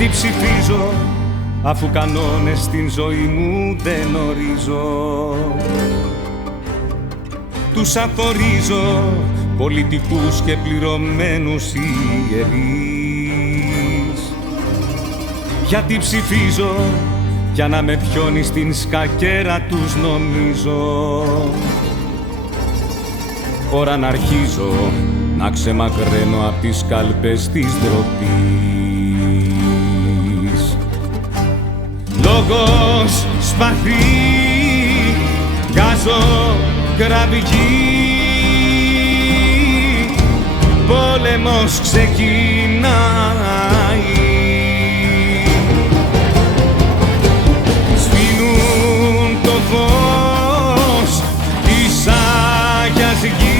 Γιατί ψηφίζω, αφού κανόνες στην ζωή μου δεν ορίζω. Τους απορρίζω, πολιτικούς και πληρωμένους ιερείς. Γιατί ψηφίζω, για να με πιώνει στην σκακέρα τους νομίζω. Ώρα να αρχίζω, να ξεμακραίνω απ' τις κάλπες της ντροπής. Λόγος σπαθί, γκάζω κραυγή, πόλεμος ξεκινάει. Σβήνουν το φως της Άγιας Γης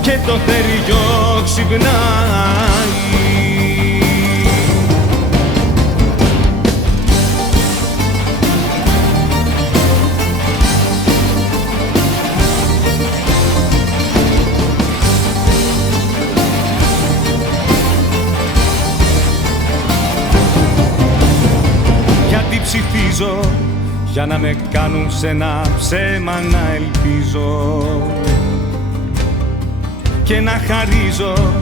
και το θεριό ξυπνάει. Ψηφίζω για να με κάνουν σε ένα ψέμα να ελπίζω και να χαρίζω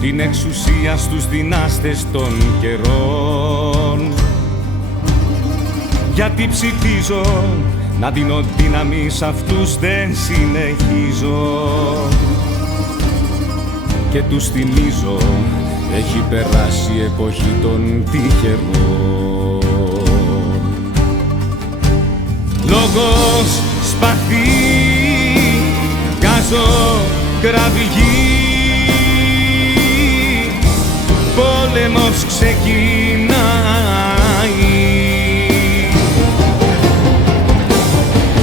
την εξουσία στους δυνάστες των καιρών. Γιατί ψηφίζω να δίνω δύναμη σ' αυτούς δεν συνεχίζω και τους θυμίζω έχει περάσει η εποχή των τυχερών. Λόγος σπαθί, γκάζω κραυγή, πόλεμος ξεκινάει.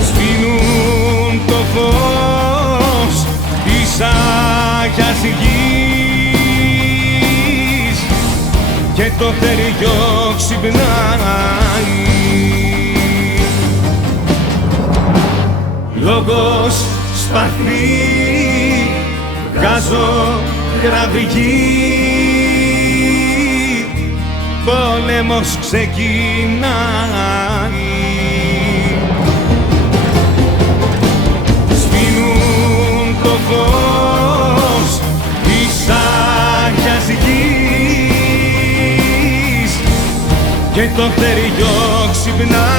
Σβήνουν το φως της Άγιας Γης και το θεριό ξυπνάει. Λόγος σπαθί, βγάζω κραυγή, πόλεμος ξεκινάει. Σβήνουν το φως της Άγιας Γης και το θεριό ξυπνάει.